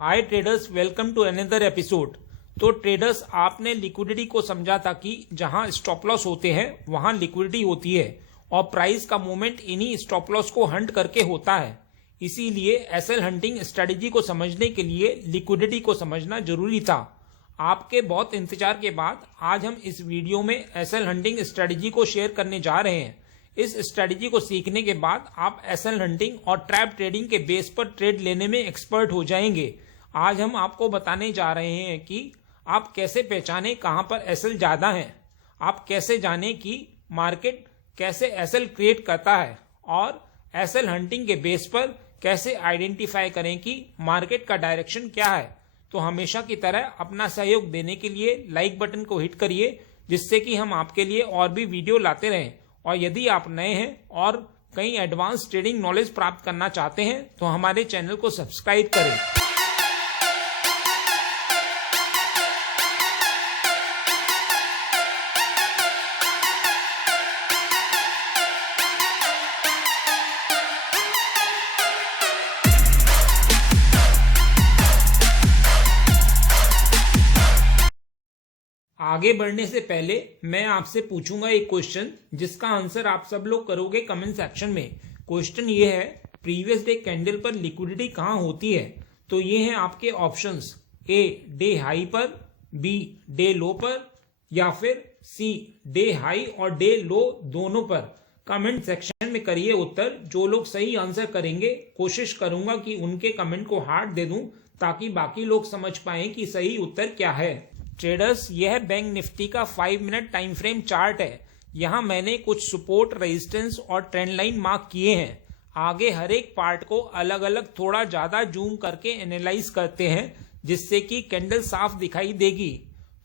Hi traders, welcome to another episode. तो traders, आपने liquidity को समझा था कि जहां स्टॉप लॉस होते हैं वहां लिक्विडिटी होती है और प्राइस का मूवमेंट इन्हीं स्टॉप लॉस को हंट करके होता है। इसीलिए एसएल हंटिंग स्ट्रेटेजी को समझने के लिए लिक्विडिटी को समझना जरूरी था। आपके बहुत इंतजार के बाद आज हम इस वीडियो में एसएल हंटिंग स्ट्रेटेजी को शेयर करने जा रहे हैं। इस स्ट्रेटेजी को सीखने के बाद आप एसएल हंटिंग और ट्रैप ट्रेडिंग के बेस पर ट्रेड लेने में एक्सपर्ट हो जाएंगे। आज हम आपको बताने जा रहे हैं कि आप कैसे पहचानें कहां पर एसएल ज्यादा है, आप कैसे जानें कि मार्केट कैसे एसएल क्रिएट करता है और एसएल हंटिंग के बेस पर कैसे आइडेंटिफाई करें कि मार्केट का डायरेक्शन क्या है। तो हमेशा की तरह अपना सहयोग देने के लिए लाइक बटन को हिट करिए, जिससे कि हम आपके लिए और भी वीडियो लाते रहें। और यदि आप नए हैं और कई एडवांस ट्रेडिंग नॉलेज प्राप्त करना चाहते हैं तो हमारे चैनल को सब्सक्राइब करें। आगे बढ़ने से पहले मैं आपसे पूछूंगा एक क्वेश्चन, जिसका आंसर आप सब लोग करोगे कमेंट सेक्शन में। क्वेश्चन ये है, प्रीवियस डे कैंडल पर लिक्विडिटी कहां होती है? तो ये हैं आपके ऑप्शंस, ए डे हाई पर, बी डे लो पर, या फिर सी डे हाई और डे लो दोनों पर। कमेंट सेक्शन में करिए उत्तर। जो लोग सही आंसर करेंगे कोशिश करूंगा कि उनके कमेंट को हार्ट दे दूं, ताकि बाकी लोग समझ पाएं कि सही उत्तर क्या है। ट्रेडर्स, यह बैंक निफ्टी का 5 मिनट टाइम फ्रेम चार्ट है। यहां मैंने कुछ सपोर्ट, रेजिस्टेंस और ट्रेंड लाइन मार्क किए हैं। आगे हर एक पार्ट को अलग अलग थोड़ा ज्यादा जूम करके एनालाइज करते हैं, जिससे कि कैंडल साफ दिखाई देगी।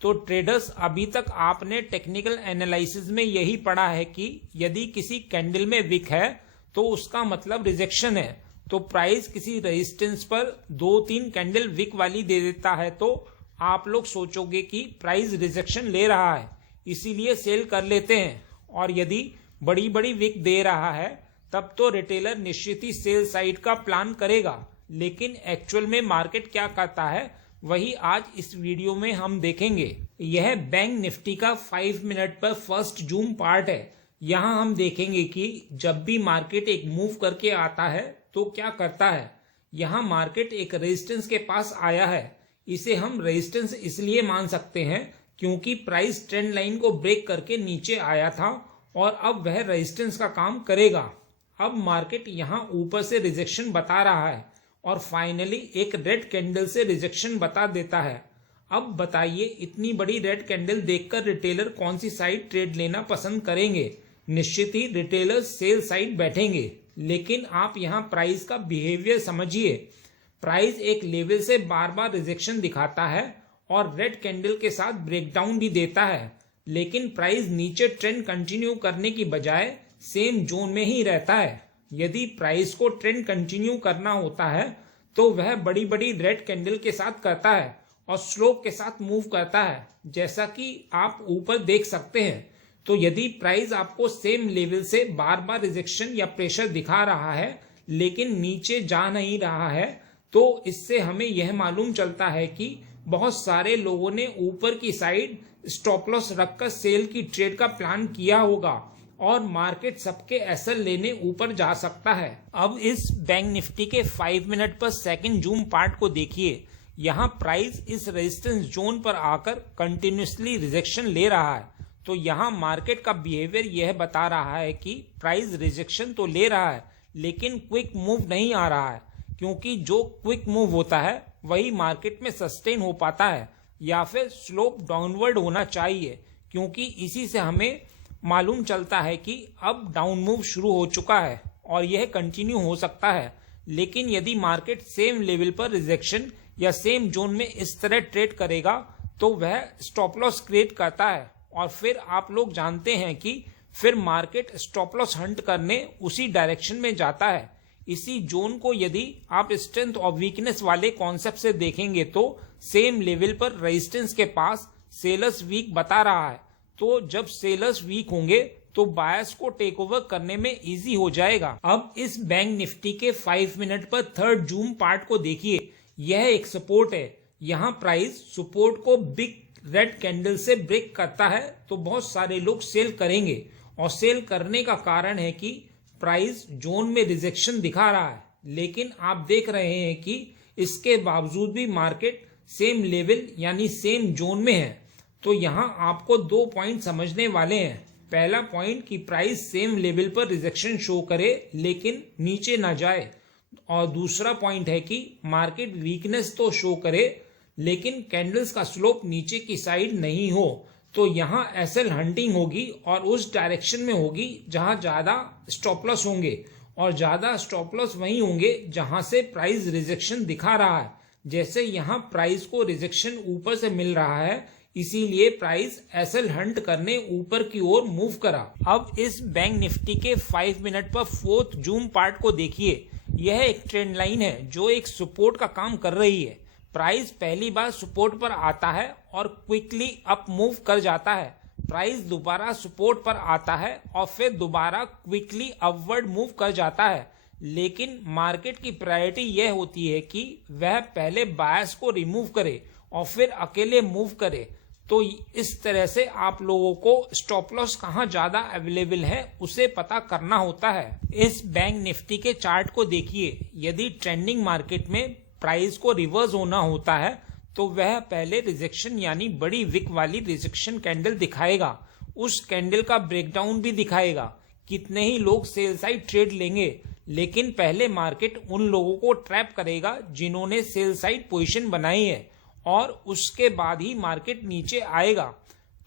तो ट्रेडर्स, अभी तक आपने टेक्निकल एनालिसिस में यही पढ़ा है कि यदि किसी कैंडल में विक है तो उसका मतलब रिजेक्शन है। तो प्राइस किसी रेजिस्टेंस पर 2-3 कैंडल विक वाली दे देता है तो आप लोग सोचोगे कि प्राइस रिजेक्शन ले रहा है, इसीलिए सेल कर लेते हैं। और यदि बड़ी बड़ी विक दे रहा है तब तो रिटेलर निश्चित ही सेल साइड का प्लान करेगा। लेकिन एक्चुअल में मार्केट क्या करता है वही आज इस वीडियो में हम देखेंगे। यह बैंक निफ्टी का 5 मिनट पर फर्स्ट जूम पार्ट है। यहां हम देखेंगे कि जब भी मार्केट एक मूव करके आता है तो क्या करता है। यहां मार्केट एक रेजिस्टेंस के पास आया है। इसे हम रेजिस्टेंस इसलिए मान सकते हैं क्योंकि प्राइस ट्रेंड लाइन को ब्रेक करके नीचे आया था और अब वह रेजिस्टेंस का काम करेगा। अब मार्केट यहां ऊपर से रिजेक्शन बता रहा है और फाइनली एक रेड कैंडल से रिजेक्शन बता देता है। अब बताइए, इतनी बड़ी रेड कैंडल देखकर रिटेलर कौन सी साइड ट्रेड लेना पसंद करेंगे? निश्चित ही रिटेलर सेल साइड बैठेंगे। लेकिन आप यहां प्राइस का बिहेवियर समझिए। प्राइस एक लेवल से बार बार रिजेक्शन दिखाता है और रेड कैंडल के साथ ब्रेकडाउन भी देता है, लेकिन प्राइस नीचे ट्रेंड कंटिन्यू करने की बजाय सेम जोन में ही रहता है। यदि प्राइस को ट्रेंड कंटिन्यू करना होता है तो वह बड़ी बड़ी रेड कैंडल के साथ करता है और स्लोप के साथ मूव करता है, जैसा कि आप ऊपर देख सकते हैं। तो यदि प्राइस आपको सेम लेवल से बार बार रिजेक्शन या प्रेशर दिखा रहा है लेकिन नीचे जा नहीं रहा है, तो इससे हमें यह मालूम चलता है कि बहुत सारे लोगों ने ऊपर की साइड स्टॉप लॉस रखकर सेल की ट्रेड का प्लान किया होगा और मार्केट सबके एसएल लेने ऊपर जा सकता है। अब इस बैंक निफ्टी के 5 मिनट पर सेकंड जूम पार्ट को देखिए। यहाँ प्राइस इस रेजिस्टेंस जोन पर आकर कंटिन्यूसली रिजेक्शन ले रहा है। तो यहाँ मार्केट का बिहेवियर यह बता रहा है कि प्राइस रिजेक्शन तो ले रहा है लेकिन क्विक मूव नहीं आ रहा है, क्योंकि जो क्विक मूव होता है वही मार्केट में सस्टेन हो पाता है, या फिर स्लोप डाउनवर्ड होना चाहिए, क्योंकि इसी से हमें मालूम चलता है कि अब डाउन मूव शुरू हो चुका है और यह कंटिन्यू हो सकता है। लेकिन यदि मार्केट सेम लेवल पर रिजेक्शन या सेम जोन में इस तरह ट्रेड करेगा तो वह स्टॉप लॉस क्रिएट करता है और फिर आप लोग जानते हैं कि फिर मार्केट स्टॉप लॉस हंट करने उसी डायरेक्शन में जाता है। इसी जोन को यदि आप स्ट्रेंथ और वीकनेस वाले कॉन्सेप्ट से देखेंगे तो सेम लेवल पर रेजिस्टेंस के पास सेलर्स वीक बता रहा है। तो जब सेलर्स वीक होंगे तो बायर्स को टेक ओवर करने में इजी हो जाएगा। अब इस बैंक निफ्टी के 5 मिनट पर थर्ड जूम पार्ट को देखिए। यह एक सपोर्ट है। यहाँ प्राइस सपोर्ट को बिग रेड कैंडल से ब्रेक करता है तो बहुत सारे लोग सेल करेंगे, और सेल करने का कारण है कि प्राइस जोन में रिजेक्शन दिखा रहा है। लेकिन आप देख रहे हैं कि इसके बावजूद भी मार्केट सेम लेवल यानी सेम जोन में है। तो यहाँ आपको 2 पॉइंट समझने वाले हैं। पहला पॉइंट कि प्राइस सेम लेवल पर रिजेक्शन शो करे लेकिन नीचे ना जाए, और दूसरा पॉइंट है कि मार्केट वीकनेस तो शो करे लेकिन कैंडल्स का स्लोप नीचे की साइड नहीं हो। तो यहाँ एसएल हंटिंग होगी और उस डायरेक्शन में होगी जहां ज्यादा स्टॉप लॉस होंगे, और ज्यादा स्टॉप लॉस वहीं होंगे जहां से प्राइस रिजेक्शन दिखा रहा है। जैसे यहाँ प्राइस को रिजेक्शन ऊपर से मिल रहा है, इसीलिए प्राइस एसएल हंट करने ऊपर की ओर मूव करा। अब इस बैंक निफ्टी के 5 मिनट पर 4th जूम पार्ट को देखिए। यह एक ट्रेंड लाइन है जो एक सपोर्ट का काम कर रही है। प्राइस पहली बार सपोर्ट पर आता है और क्विकली अप मूव कर जाता है। प्राइस दोबारा सपोर्ट पर आता है और फिर दोबारा क्विकली अपवर्ड मूव कर जाता है। लेकिन मार्केट की प्रायोरिटी यह होती है कि वह पहले बायर्स को रिमूव करे और फिर अकेले मूव करे। तो इस तरह से आप लोगों को स्टॉप लॉस कहाँ ज्यादा अवेलेबल है उसे पता करना होता है। इस बैंक निफ्टी के चार्ट को देखिए। यदि ट्रेंडिंग मार्केट में प्राइस को रिवर्स होना होता है तो वह पहले रिजेक्शन यानी बड़ी विक वाली रिजेक्शन कैंडल दिखाएगा। उस कैंडल का ब्रेकडाउन भी दिखाएगा। कितने ही लोग सेल साइड ट्रेड लेंगे, लेकिन पहले मार्केट उन लोगों को ट्रैप करेगा जिन्होंने सेल साइड पोजीशन बनाई है, और उसके बाद ही मार्केट नीचे आएगा।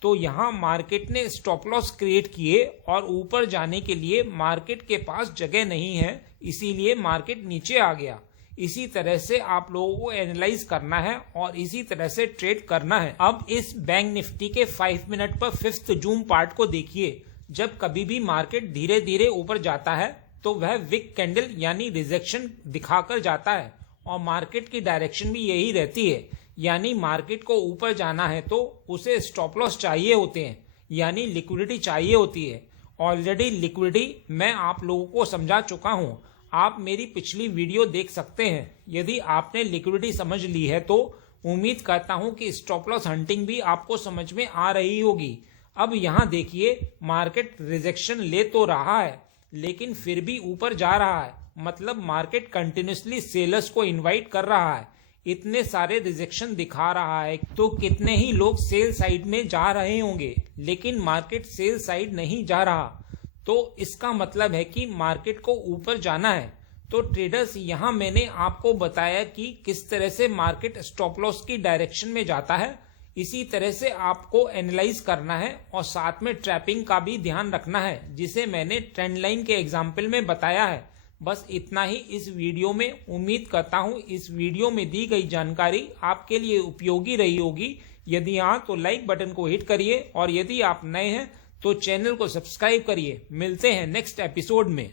तो यहाँ मार्केट ने स्टॉप लॉस क्रिएट किए और ऊपर जाने के लिए मार्केट के पास जगह नहीं है, इसीलिए मार्केट नीचे आ गया। इसी तरह से आप लोगों को एनालाइज करना है और इसी तरह से ट्रेड करना है। अब इस बैंक निफ्टी के 5 मिनट पर 5th जूम पार्ट को देखिए। जब कभी भी मार्केट धीरे धीरे ऊपर जाता है तो वह विक कैंडल यानी रिजेक्शन दिखाकर जाता है, और मार्केट की डायरेक्शन भी यही रहती है। यानी मार्केट को ऊपर जाना है तो उसे स्टॉप लॉस चाहिए होते हैं, यानी लिक्विडिटी चाहिए होती है। ऑलरेडी लिक्विडिटी मैं आप लोगों को समझा चुका हूं। आप मेरी पिछली वीडियो देख सकते हैं। यदि आपने लिक्विडिटी समझ ली है तो उम्मीद करता हूं कि स्टॉप लॉस हंटिंग भी आपको समझ में आ रही होगी। अब यहाँ देखिए, मार्केट रिजेक्शन ले तो रहा है लेकिन फिर भी ऊपर जा रहा है। मतलब मार्केट कंटिन्यूसली सेलर्स को इनवाइट कर रहा है। इतने सारे रिजेक्शन दिखा रहा है तो कितने ही लोग सेल साइड में जा रहे होंगे, लेकिन मार्केट सेल साइड नहीं जा रहा। तो इसका मतलब है कि मार्केट को ऊपर जाना है। तो ट्रेडर्स, यहाँ मैंने आपको बताया कि किस तरह से मार्केट स्टॉप लॉस की डायरेक्शन में जाता है। इसी तरह से आपको एनालाइज करना है और साथ में ट्रैपिंग का भी ध्यान रखना है, जिसे मैंने ट्रेंड लाइन के एग्जाम्पल में बताया है। बस इतना ही इस वीडियो में। उम्मीद करता हूँ इस वीडियो में दी गई जानकारी आपके लिए उपयोगी रही होगी। यदि हाँ तो लाइक बटन को हिट करिए, और यदि आप नए हैं तो चैनल को सब्सक्राइब करिए। मिलते हैं नेक्स्ट एपिसोड में।